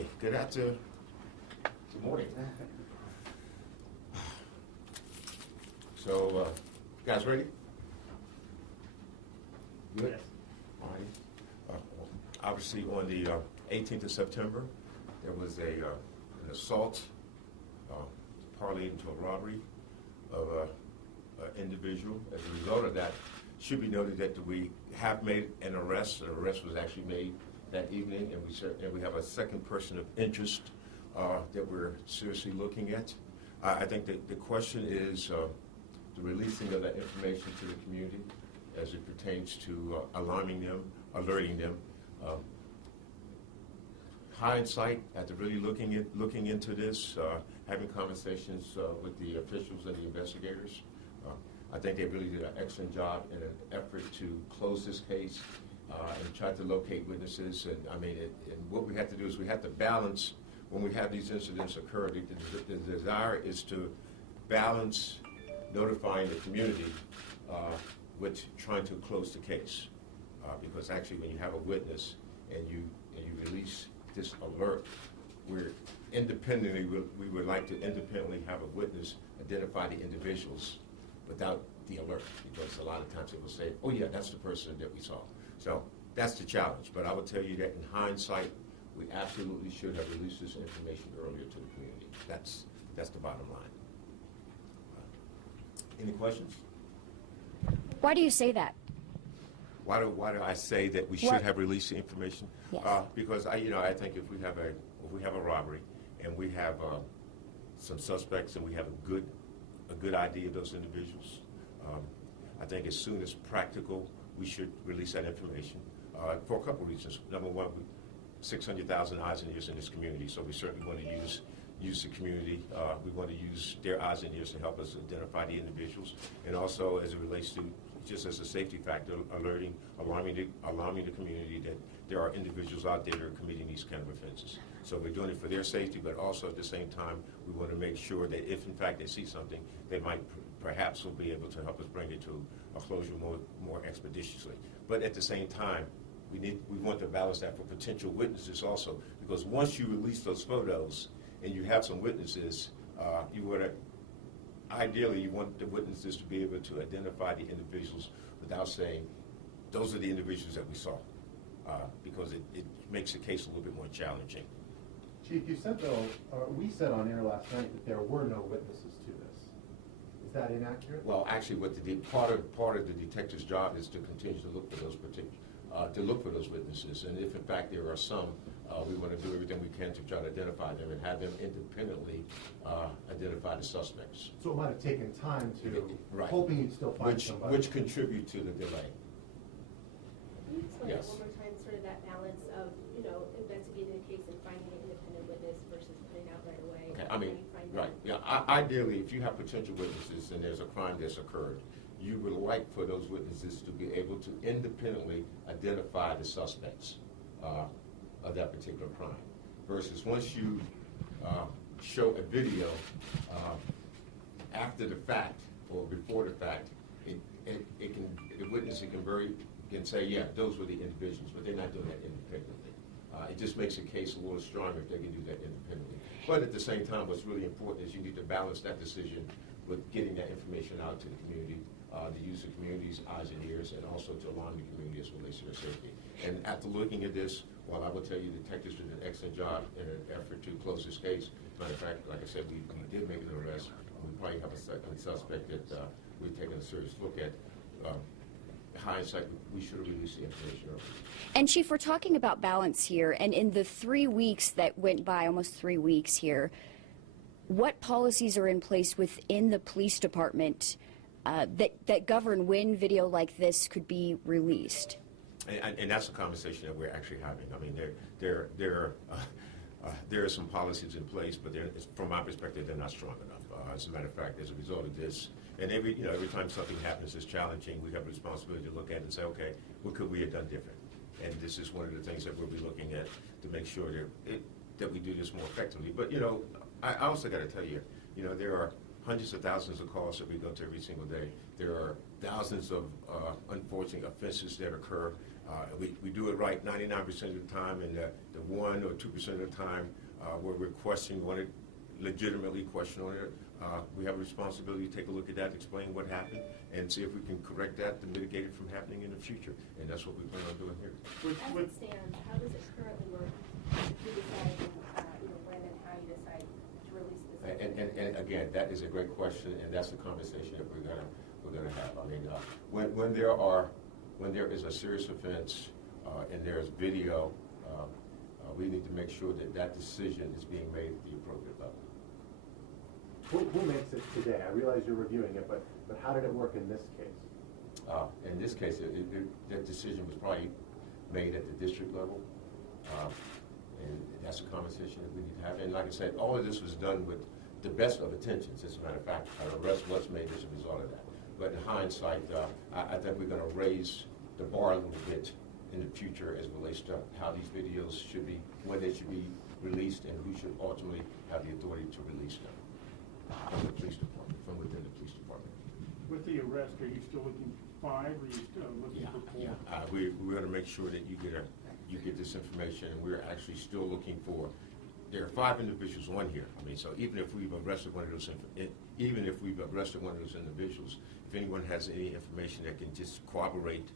Okay, good afternoon. Good morning. So, guys ready? Good? All right. Obviously, on the 18th of September, there was an assault parlayed into a robbery of an individual. As a result of that, it should be noted that we have made an arrest. An arrest was actually made that evening, and we have a second person of interest that we're seriously looking at. I think that the question is the releasing of that information to the community as it pertains to alarming them, alerting them. Hindsight, after really looking into this, having conversations with the officials and the investigators, I think they really did an excellent job in an effort to close this case and try to locate witnesses. And I mean, and what we have to do is we have to balance, when we have these incidents occur, the desire is to balance notifying the community with trying to close the case. Because actually when you have a witness and you release this alert, we're independently, we would like to independently have a witness identify the individuals without the alert, because a lot of times it will say, oh yeah, that's the person that we saw. So that's the challenge, but I would tell you that in hindsight, we absolutely should have released this information earlier to the community. That's the bottom line. Any questions? Why do you say that? Why do I say that we should have released the information? Yes. Because I think if we have a robbery and we have some suspects and we have a good idea of those individuals, I think as soon as practical, we should release that information for a couple of reasons. Number one, 600,000 eyes and ears in this community, so we certainly want to use the community. We want to use their eyes and ears to help us identify the individuals, and also as it relates to just as a safety factor, alarming the community that there are individuals out there that are committing these kind of offenses. So we're doing it for their safety, but also at the same time, we want to make sure that if in fact they see something, they might perhaps will be able to help us bring it to a closure more expeditiously. But at the same time, we want to balance that for potential witnesses also, because once you release those photos and you have some witnesses, ideally, you want the witnesses to be able to identify the individuals without saying, those are the individuals that we saw, because it makes the case a little bit more challenging. Chief, you said, though, we said on air last night that there were no witnesses to this. Is that inaccurate? Well, actually, what part of the detective's job is to continue to look for those witnesses, and if in fact there are some, we want to do everything we can to try to identify them and have them independently identify the suspects. So it might have taken time to, right, hoping you'd still find somebody. Which contribute to the delay. Can you explain Yes. one more time sort of that balance of, investigating the case and finding an independent witness versus putting out right away? Okay, How I do mean, you find right, that? yeah, ideally, if you have potential witnesses and there's a crime that's occurred, you would like for those witnesses to be able to independently identify the suspects of that particular crime. Versus once you show a video after the fact or before the fact, the witness can say, yeah, those were the individuals, but they're not doing that independently. It just makes the case a little stronger if they can do that independently. But at the same time, what's really important is you need to balance that decision with getting that information out to the community, to use the community's eyes and ears, and also to alarm the community as it relates to their safety. And after looking at this, while I will tell you detectives did an excellent job in an effort to close this case, matter of fact, like I said, we did make an arrest. We probably have a second suspect that we've taken a serious look at. Hindsight, we should have released the information earlier. And Chief, we're talking about balance here, and in the 3 weeks that went by, almost 3 weeks here, what policies are in place within the police department that govern when video like this could be released? And that's a conversation that we're actually having. I mean, there are some policies in place, but from my perspective, they're not strong enough. As a matter of fact, as a result of this, and every time something happens that's challenging, we have a responsibility to look at it and say, okay, what could we have done different? And this is one of the things that we'll be looking at to make sure that we do this more effectively. But I also got to tell you, there are hundreds of thousands of calls that we go to every single day There are thousands of unfortunate offenses that occur. We do it right 99% of the time, and the 1 or 2% of the time where we're questioning on it, legitimately questioning it, we have a responsibility to take a look at that, explain what happened, and see if we can correct that to mitigate it from happening in the future. And that's what we plan on doing here. As it stands, how does it currently work? If you decide, when and how you decide to release this? And again, that is a great question, and that's the conversation that we're gonna have. I mean, when there is a serious offense and there's video, we need to make sure that that decision is being made at the appropriate level. Who makes it today? I realize you're reviewing it, but how did it work in this case? In this case, that decision was probably made at the district level, and that's a conversation that we need to have. And like I said, all of this was done with the best of intentions. As a matter of fact, an arrest was made as a result of that. But in hindsight, I think we're going to raise the bar a little bit in the future as it relates to how these videos should be, when they should be released, and who should ultimately have the authority to release them from the police department, from within the police department. With the arrest, are you still looking for 5, or are you still looking for 4? Yeah. We're going to make sure that you get this information, and we're actually still looking for. There are 5 individuals on here. I mean, so even if we've arrested one of those, individuals, if anyone has any information that can just corroborate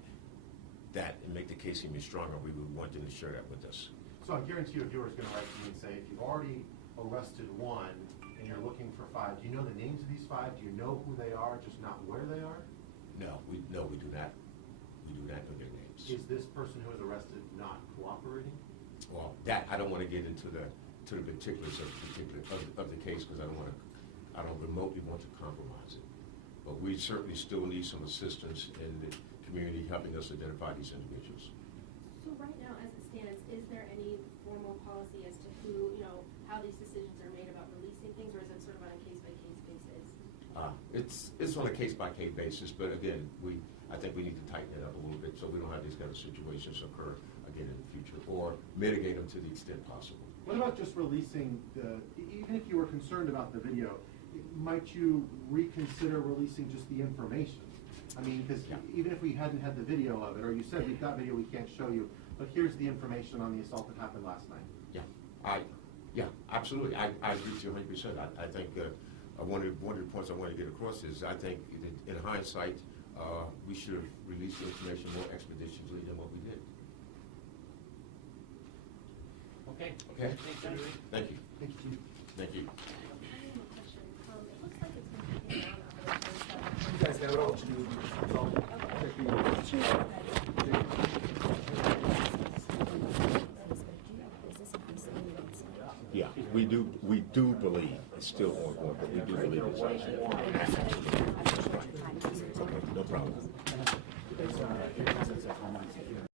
that and make the case even stronger, we would want them to share that with us. So I guarantee you a viewer's gonna write to me and say, if you've already arrested 1 and you're looking for 5, do you know the names of these 5? Do you know who they are, just not where they are? No, we do not. We do not know their names. Is this person who was arrested not cooperating? Well, that I don't want to get into the particulars of the case, because I don't remotely want to compromise it. But we certainly still need some assistance in the community helping us identify these individuals. So right now, as it stands, is there any formal policy as to who, how these decisions are made about releasing things, or is it sort of on a case-by-case basis? It's on a case-by-case basis, but again, I think we need to tighten it up a little bit so we don't have these kind of situations occur again in the future, or mitigate them to the extent possible. What about just releasing even if you were concerned about the video, might you reconsider releasing just the information? I mean, because even if we hadn't had the video of it, or you said we've got video we can't show you, but here's the information on the assault that happened last night. Yeah, absolutely. I agree with you 100%. I think one of the points I want to get across is I think in hindsight, we should have released the information more expeditiously than what we did. Okay. Okay. Thank you. Thank you. Thank you. I have a question. It looks like it's going to be down on the You guys got it all to do. Yeah, we do believe it's still ongoing, but we do believe it's actually. Okay, no problem.